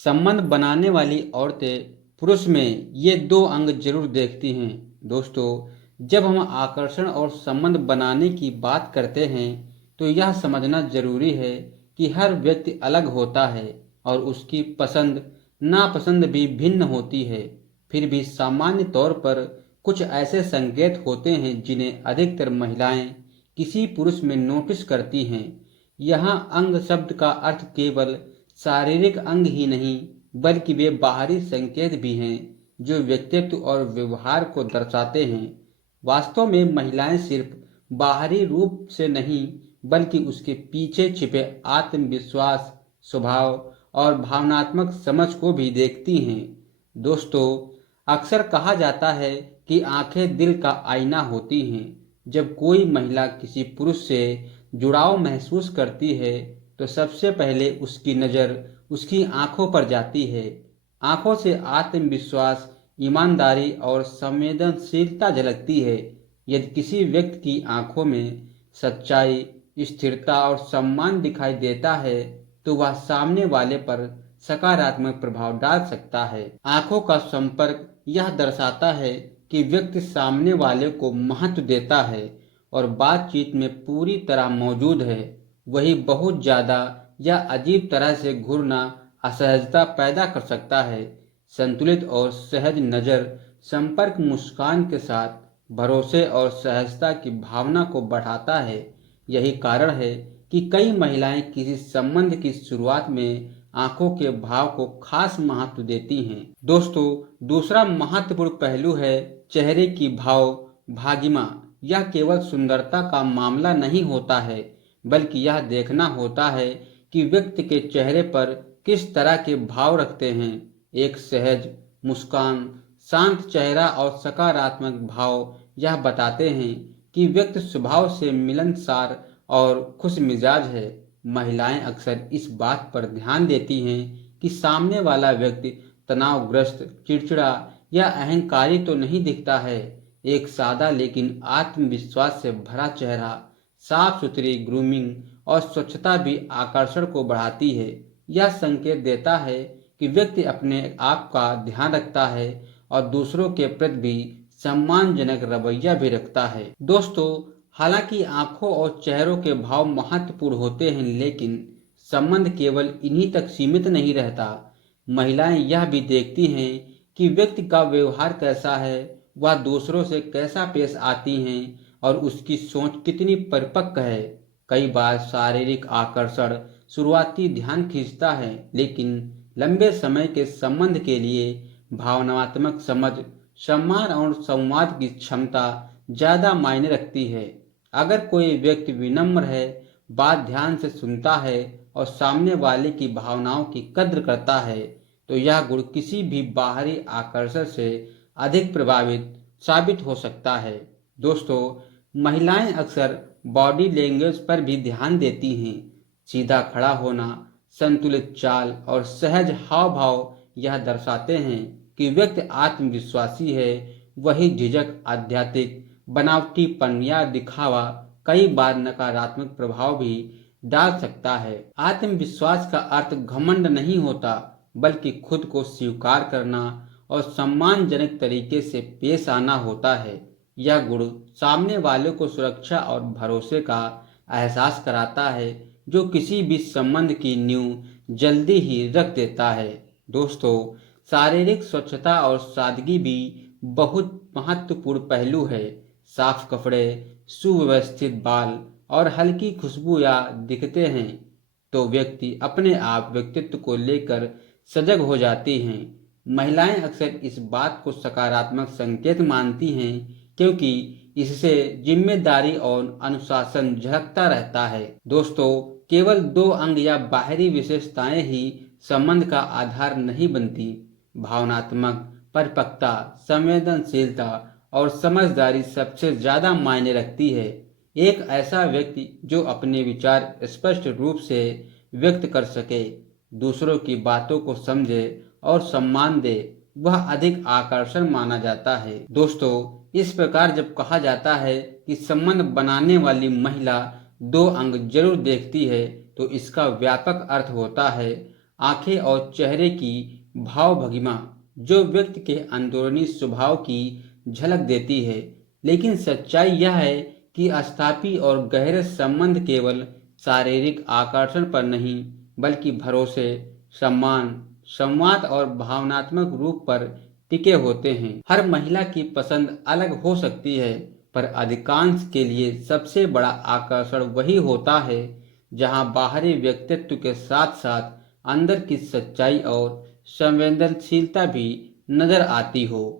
संबंध बनाने वाली औरतें पुरुष में ये दो अंग जरूर देखती हैं। दोस्तों, जब हम आकर्षण और संबंध बनाने की बात करते हैं तो यह समझना जरूरी है कि हर व्यक्ति अलग होता है और उसकी पसंद नापसंद भी भिन्न होती है। फिर भी सामान्य तौर पर कुछ ऐसे संकेत होते हैं जिन्हें अधिकतर महिलाएं किसी पुरुष में नोटिस करती हैं। यहाँ अंग शब्द का अर्थ केवल शारीरिक अंग ही नहीं बल्कि वे बाहरी संकेत भी हैं जो व्यक्तित्व और व्यवहार को दर्शाते हैं। वास्तव में महिलाएं सिर्फ बाहरी रूप से नहीं बल्कि उसके पीछे छिपे आत्मविश्वास, स्वभाव और भावनात्मक समझ को भी देखती हैं। दोस्तों, अक्सर कहा जाता है कि आंखें दिल का आईना होती हैं। जब कोई महिला किसी पुरुष से जुड़ाव महसूस करती है तो सबसे पहले उसकी नज़र उसकी आंखों पर जाती है। आंखों से आत्मविश्वास, ईमानदारी और संवेदनशीलता झलकती है। यदि किसी व्यक्ति की आंखों में सच्चाई, स्थिरता और सम्मान दिखाई देता है तो वह सामने वाले पर सकारात्मक प्रभाव डाल सकता है। आंखों का संपर्क यह दर्शाता है कि व्यक्ति सामने वाले को महत्व देता है और बातचीत में पूरी तरह मौजूद है। वही बहुत ज्यादा या अजीब तरह से घूरना असहजता पैदा कर सकता है। संतुलित और सहज नज़र संपर्क मुस्कान के साथ भरोसे और सहजता की भावना को बढ़ाता है। यही कारण है कि कई महिलाएं किसी संबंध की शुरुआत में आंखों के भाव को खास महत्व देती हैं। दोस्तों, दूसरा महत्वपूर्ण पहलू है चेहरे की भाव भागिमा। यह केवल सुंदरता का मामला नहीं होता है बल्कि यह देखना होता है कि व्यक्ति के चेहरे पर किस तरह के भाव रखते हैं। एक सहज मुस्कान, शांत चेहरा और सकारात्मक भाव यह बताते हैं कि व्यक्ति स्वभाव से मिलनसार और खुश मिजाज है। महिलाएं अक्सर इस बात पर ध्यान देती हैं कि सामने वाला व्यक्ति तनावग्रस्त, चिड़चिड़ा या अहंकारी तो नहीं दिखता है। एक सादा लेकिन आत्मविश्वास से भरा चेहरा, साफ सुथरी ग्रूमिंग और स्वच्छता भी आकर्षण को बढ़ाती है। यह संकेत देता है कि व्यक्ति अपने आप का ध्यान रखता है और दूसरों के प्रति भी सम्मानजनक रवैया भी रखता है। दोस्तों, हालांकि आंखों और चेहरों के भाव महत्वपूर्ण होते हैं लेकिन संबंध केवल इन्हीं तक सीमित नहीं रहता। महिलाएं यह भी देखती हैं कि व्यक्ति का व्यवहार कैसा है, वह दूसरों से कैसा पेश आती हैं और उसकी सोच कितनी परिपक्व है। कई बार शारीरिक आकर्षण शुरुआती ध्यान खींचता है लेकिन लंबे समय के संबंध के लिए भावनात्मक समझ, सम्मान और संवाद की क्षमता ज्यादा मायने रखती है। अगर कोई व्यक्ति विनम्र है, बात ध्यान से सुनता है और सामने वाले की भावनाओं की कद्र करता है तो यह गुण किसी भी बाहरी आकर्षण से अधिक प्रभावित साबित हो सकता है। दोस्तों, महिलाएं अक्सर बॉडी लैंग्वेज पर भी ध्यान देती हैं। सीधा खड़ा होना, संतुलित चाल और सहज हाव भाव यह दर्शाते हैं कि व्यक्ति आत्मविश्वासी है। वही झिझक, आध्यात्मिक बनावटीपन या दिखावा कई बार नकारात्मक प्रभाव भी डाल सकता है। आत्मविश्वास का अर्थ घमंड नहीं होता बल्कि खुद को स्वीकार करना और सम्मानजनक तरीके से पेश आना होता है। यह गुण सामने वाले को सुरक्षा और भरोसे का एहसास कराता है जो किसी भी संबंध की नींव जल्दी ही रख देता है। दोस्तों, शारीरिक स्वच्छता और सादगी भी बहुत महत्वपूर्ण पहलू है। साफ कपड़े, सुव्यवस्थित बाल और हल्की खुशबू या दिखते हैं तो व्यक्ति अपने आप व्यक्तित्व को लेकर सजग हो जाती हैं। महिलाएं अक्सर इस बात को सकारात्मक संकेत मानती हैं क्योंकि इससे जिम्मेदारी और अनुशासन झलकता रहता है। दोस्तों, केवल दो अंग या बाहरी विशेषताएं ही संबंध का आधार नहीं बनती। भावनात्मक परिपक्वता, संवेदनशीलता और समझदारी सबसे ज्यादा मायने रखती है। एक ऐसा व्यक्ति जो अपने विचार स्पष्ट रूप से व्यक्त कर सके, दूसरों की बातों को समझे और सम्मान दे, वह अधिक आकर्षण माना जाता है। दोस्तों, इस प्रकार जब कहा जाता है कि संबंध बनाने वाली महिला दो अंग जरूर देखती है तो इसका व्यापक अर्थ होता है आंखें और चेहरे की भाव भंगिमा जो व्यक्ति के अंदरूनी स्वभाव की झलक देती है। लेकिन सच्चाई यह है कि अस्थापी और गहरे संबंध केवल शारीरिक आकर्षण पर नहीं बल्कि भरोसे, सम्मान, संवाद और भावनात्मक रूप पर टिके होते हैं। हर महिला की पसंद अलग हो सकती है, पर अधिकांश के लिए सबसे बड़ा आकर्षण वही होता है जहां बाहरी व्यक्तित्व के साथ साथ अंदर की सच्चाई और संवेदनशीलता भी नजर आती हो।